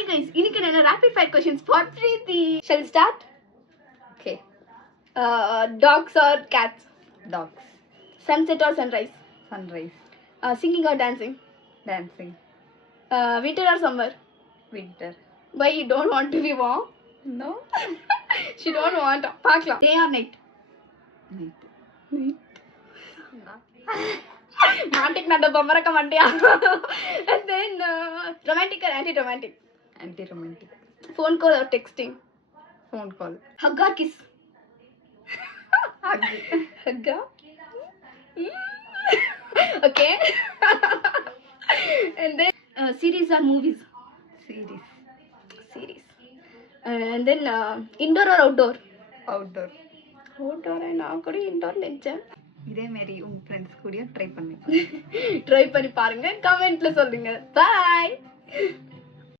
Hi guys, இன்னைக்கு நான் rapid fire questions for Preeti. Shall we start? Okay. Dogs or cats? Dogs. Sunset or sunrise? Sunrise. Singing or dancing? Dancing. Winter or summer? Winter. Why you don't want to be warm? No. She don't want. பார்க்கலாம். Day or night? Night. மாட்டிக் நட பொம்மரக்க மாட்டியா? And then romantic or anti-romantic? Anti-romantic. Phone call or texting? Phone call. Hug or kiss? Hug. Hug? Okay. And then series or movies? Series. Series. And then indoor or outdoor? Outdoor. Outdoor நான் கூட indoor நினைச்சேன். இதே மாதிரி உங்க friends கூட try பண்ணி try பண்ணி பாருங்க, கமெண்ட்ல சொல்லுங்க. பை.